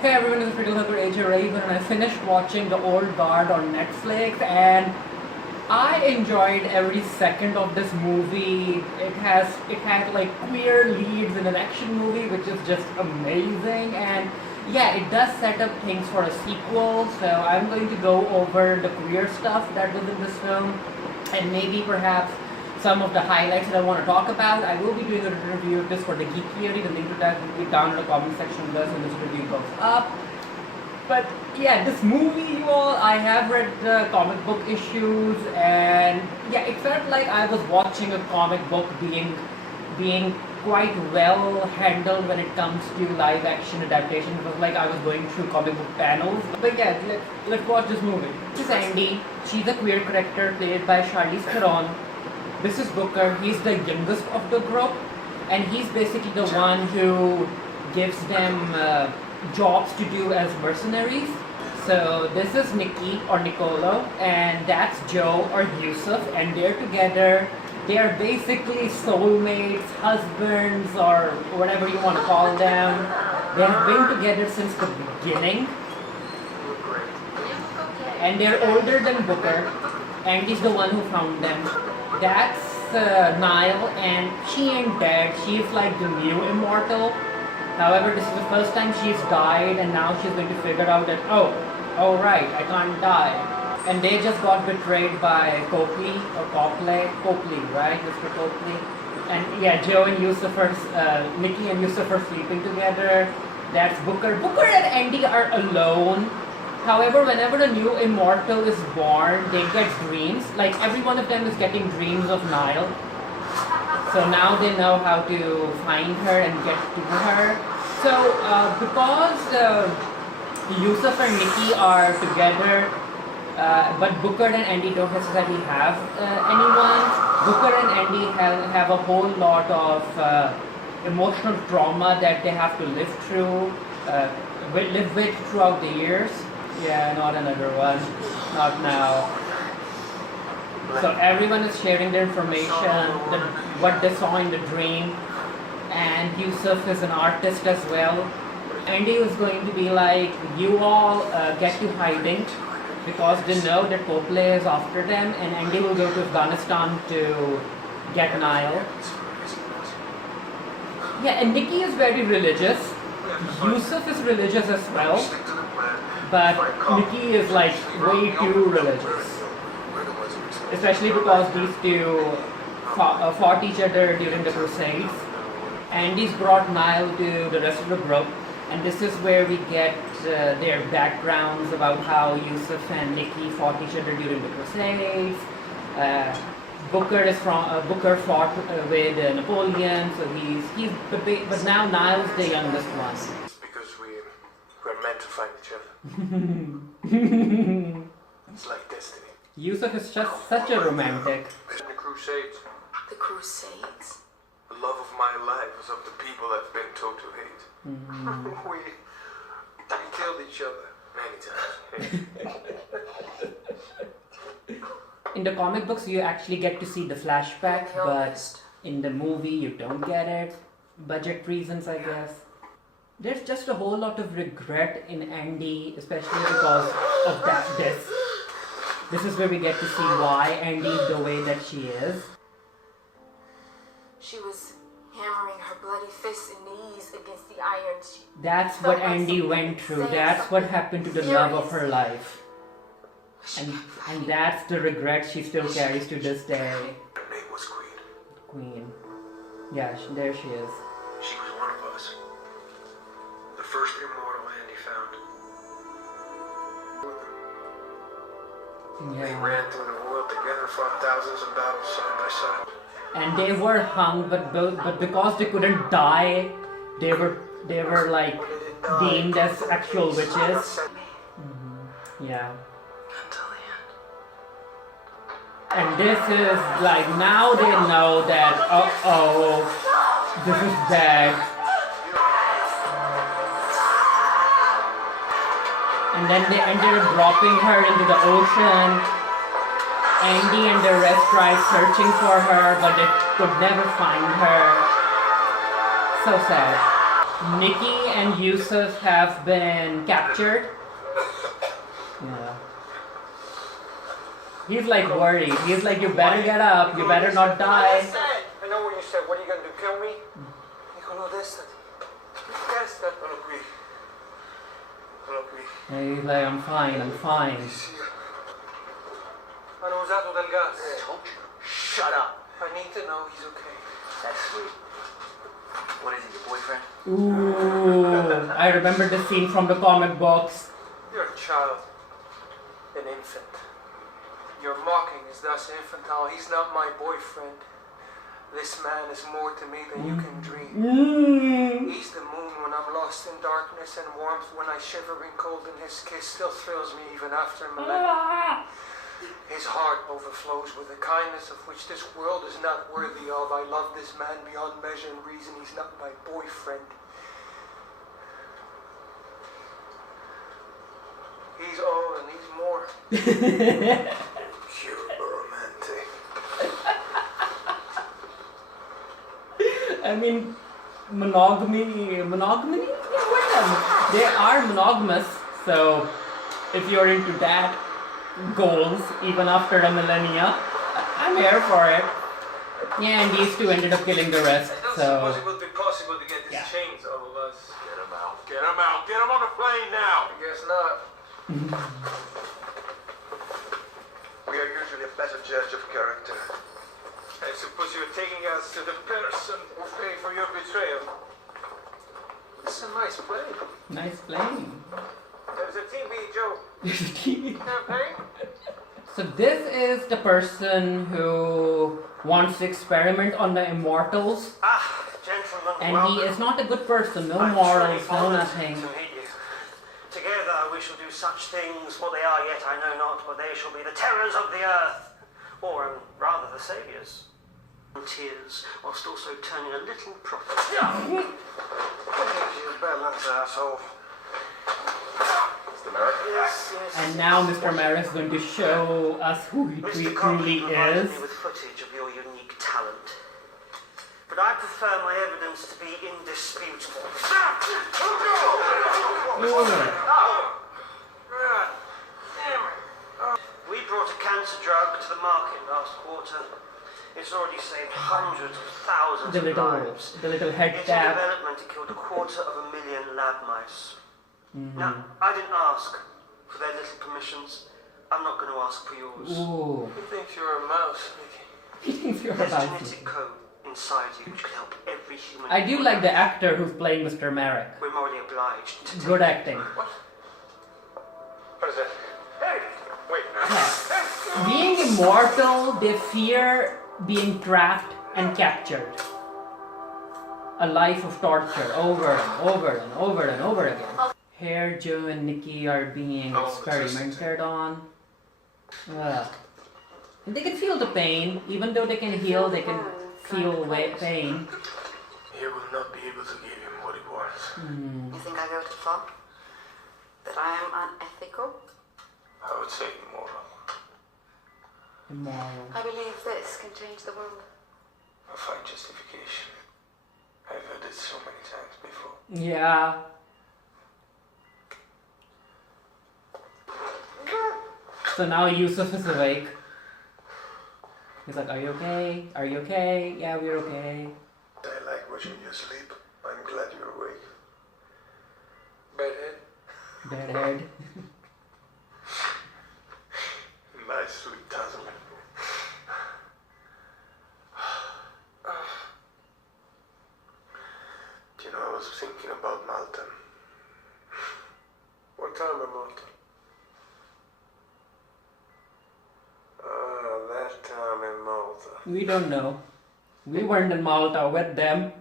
Hey everyone, it's Fiddle Hugger AJ Raven and I finished watching The Old Guard on Netflix and I enjoyed every second of this movie. It had like queer leads in an action movie which is just amazing, and yeah, it does set up things for a sequel, so I'm going to go over the queer stuff that was in this film and maybe perhaps some of the highlights that I want to talk about. I will be doing a review of this for the Geek Theory. The link to that will be down in the comment section below when this review goes up. But yeah, this movie, you all, I have read the comic book issues, and yeah, it felt like I was watching a comic book being quite well handled when it comes to live action adaptation. It was like I was going through comic book panels. But yeah, let's watch this movie. This is Andy. She's a queer character played by Charlize Theron. This is Booker. He's the youngest of the group, and he's basically the one who gives them jobs to do as mercenaries. So this is Nicky or Nicolo, and that's Joe or Yusuf, and they're together. They are basically soulmates, husbands, or whatever you want to call them. They have been together since the beginning, and they're older than Booker, and he's the one who found them. That's Nile, and she ain't dead. She's like the new immortal. However, this is the first time she's died, and now she's going to figure out that, oh right, I can't die. And they just got betrayed by Copley, right? Mr. Copley. And yeah, Joe and Yusuf Nicky and Yusuf are sleeping together. That's Booker. Booker and Andy are alone. However, whenever a new immortal is born, they get dreams. Like every one of them is getting dreams of Nile. So now they know how to find her and get to her. So because Yusuf and Nicky are together, but Booker and Andy don't necessarily have anyone, Booker and Andy have a whole lot of emotional trauma that they have to live with throughout the years. Yeah, not another one. Not now. So everyone is sharing their information, what they saw in the dream, and Yusuf is an artist as well. Andy is going to be like, you all get to hiding, because they know that Copley is after them, and Andy will go to Afghanistan to get Nile. Yeah, and Nicky is very religious. Yusuf is religious as well, but Nicky is like way too religious. Especially because these two fought each other during the Crusades. Andy's brought Nile to the rest of the group, and this is where we get their backgrounds about how Yusuf and Nicky fought each other during the Crusades. Booker fought with Napoleon, so but now Nile's the youngest one. Because we're meant to find each other. It's like destiny. Yusuf is just such a romantic. The Crusades. The Crusades? The love of my life was of the people I've been told to hate. We killed each other many times. In the comic books, you actually get to see the flashback, but in the movie, you don't get it. Budget reasons, I guess. There's just a whole lot of regret in Andy, especially because of this. This is where we get to see why Andy is the way that she is. She was hammering her bloody fists and knees against the iron. That's what Andy went through. That's what happened to the love of her life. And that's the regret she still carries to this day. Her name was Queen. Queen. Yeah, there she is. She was one of us. The first immortal Andy found. Yeah. We ran through the world together, fought thousands of battles side by side. And they were hung, but because they couldn't die, they were like deemed as actual witches. Yeah. And this is like, now they know that, this is bad. And then they ended up dropping her into the ocean. Andy and the rest tried searching for her, but they could never find her. So sad. Nicky and Yusuf have been captured. Yeah. He's like worried. He's like, you better get up. You better not die. I know what you said. What are you going to do? Kill me? Dicono adesso. Testa. Sono qui. Sono qui. And he's like, I'm fine. I'm fine. Hanno usato del gas. Told you. Shut up. I need to know he's okay. That's sweet. What is he, your boyfriend? Ooh, I remember the scene from the comic books. You're a child. An infant. Your mocking is thus infantile. He's not my boyfriend. This man is more to me than you can dream. He's the moon when I'm lost in darkness, and warmth when I shiver in cold, and his kiss still thrills me even after millennia. His heart overflows with a kindness of which this world is not worthy of. I love this man beyond measure and reason. He's not my boyfriend. He's all and he's more. Pure romantic. I mean, monogamy, yeah, whatever. They are monogamous, so if you're into that goals, even after a millennia, I'm here for it. Yeah, and these two ended up killing the rest, I don't so... suppose it would be possible to get these chains off of us. Get him out. Get him out. Get him on the plane now. I guess not. We are usually a better judge of character. I suppose you're taking us to the person who paid for your betrayal. It's a nice plane. Nice plane. There's a TV, Joe. There's a TV. Campaign? So this is the person who wants to experiment on the immortals. Ah, gentlemen, And welcome. he is not a good person, no I'm morals, truly no honoured nothing. to meet you. Together we shall do such things, what they are yet I know not, but they shall be the terrors of the earth, or rather the saviours. Tears, whilst also turning a little profit. You balance, asshole. Mr. Merrick? Yes, yes. And now Mr. Merrick is going to show us who he Mr. truly Copley provided is. me with footage of your unique talent. But I prefer my evidence to be indisputable. We brought a cancer drug to the market last quarter. It's already saved hundreds of thousands The of little, lives. the little head Its tap. development it killed 250,000 lab mice. Now, I didn't ask for their little permissions. I'm not going to ask for yours. Ooh. He thinks you're a mouse, Nicky. He thinks you're There's a about genetic code inside you which could help every human. I do like the actor who's playing Mr. Merrick. We're morally obliged to take Good acting. What? What is that? Hey! Wait. Yeah. Being immortal, they fear being trapped and captured. A life of torture over and over and over and over again. Here, Joe and Nicky are being experimented on. And they can feel the pain. Even though they can heal, they can feel pain. He will not be able to give him what he wants. You think I go too far? That I am unethical? I would say immoral. Immoral. I believe this can change the world. A fine justification. I've heard it so many times before. Yeah. So now Yusuf is awake. He's like, are you okay? Are you okay? Yeah, we're okay. I like watching you sleep. I'm glad you're awake. Bedhead? Deadhead. Nice sweet husband. Do you know, I was thinking about Malta. What time in Malta? That time in Malta. We don't know. We weren't in Malta with them.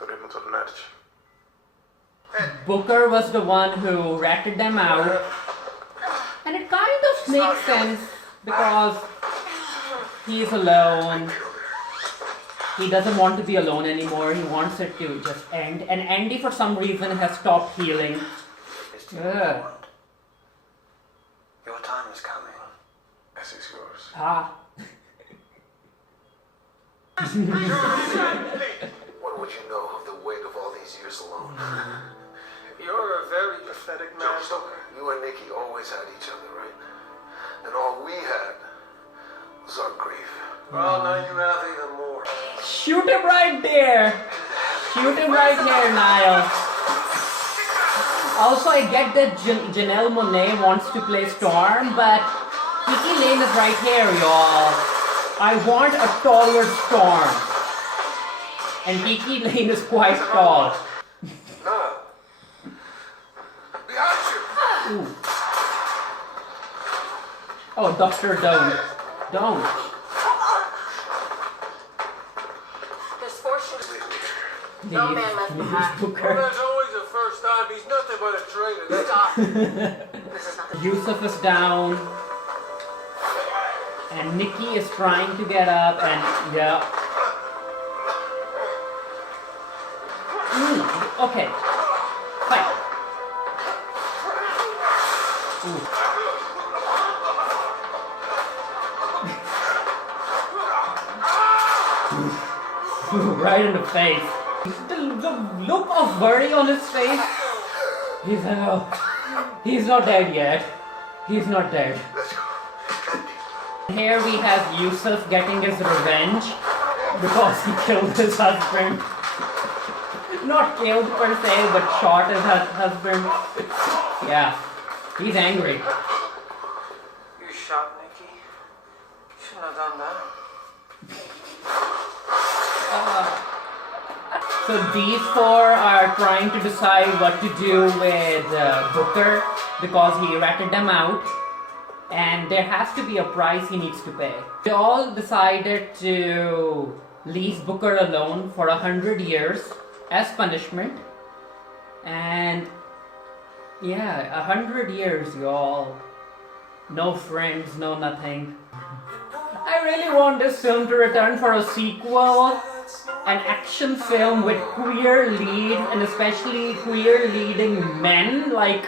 Dovremmo tornarci. Booker was the one who ratted them out. And it kind of makes sense because he's alone. He doesn't want to be alone anymore. He wants it to just end. And Andy, for some reason, has stopped healing. Ugh. Your time is coming. As is yours. Ah. What What would you know of the weight of all these years alone? You're a very pathetic man, Joe, Booker. you and Nicky always had each other, right? And all we had was our grief. Well, now you have even more. Shoot him right there. Shoot him right here, Niall. Also, I get that Janelle Monáe wants to play Storm, but Kiki Lane is right here, y'all. I want a taller Storm. And Kiki Lane is quite tall. No. Behind you! Ooh. Oh, Doctor, don't. Don't. Misfortune. No man left behind. Well, Booker. there's always a first time. He's nothing but a traitor. That's Stop. This is nothing. Yusuf is down. And Nicky is trying to get up and yeah. Okay. Fight. Right in the face. The look of worry on his face. He's not dead yet. He's not dead. Here we have Yusuf getting his revenge because he killed his husband. Not killed per se, but shot his husband. Yeah, he's angry. You shot Nicky. You shouldn't have done that. So these four are trying to decide what to do with Booker because he ratted them out. And there has to be a price he needs to pay. They all decided to leave Booker alone for 100 years as punishment. And yeah, 100 years, y'all. No friends, no nothing. I really want this film to return for a sequel. An action film with queer leads and especially queer leading men. Like,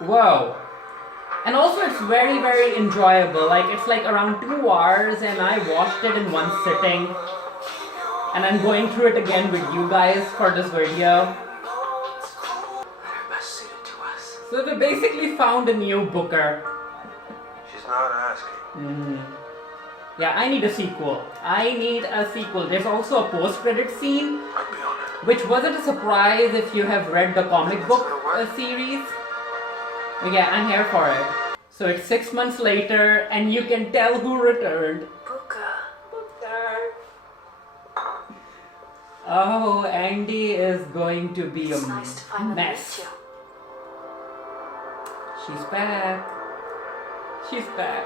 whoa. And also it's very, very enjoyable. Like, it's like around 2 hours and I watched it in one sitting. And I'm going through it again with you guys for this video. They're best suited to us. So they basically found a new Booker. She's not asking. Yeah, I need a sequel. I need a sequel. There's also a post-credit scene, I'd be on it. which wasn't a surprise if you have read the comic book series. But yeah, I'm here for it. So it's 6 months later, and you can tell who returned. Booker. Oh, Andy is going to be a It's nice to finally mess. meet you. She's back. She's back.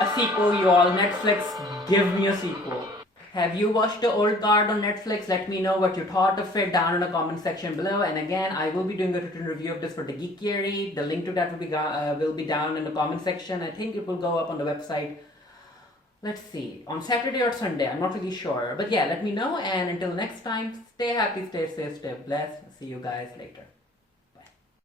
A sequel, you all. Netflix, give me a sequel. Have you watched The Old Guard on Netflix? Let me know what you thought of it down in the comment section below. And again, I will be doing a written review of this for the Geekery. The link to that will be down in the comment section. I think it will go up on the website. Let's see, on Saturday or Sunday. I'm not really sure. But yeah, let me know. And until next time, stay happy, stay safe, stay blessed. See you guys later.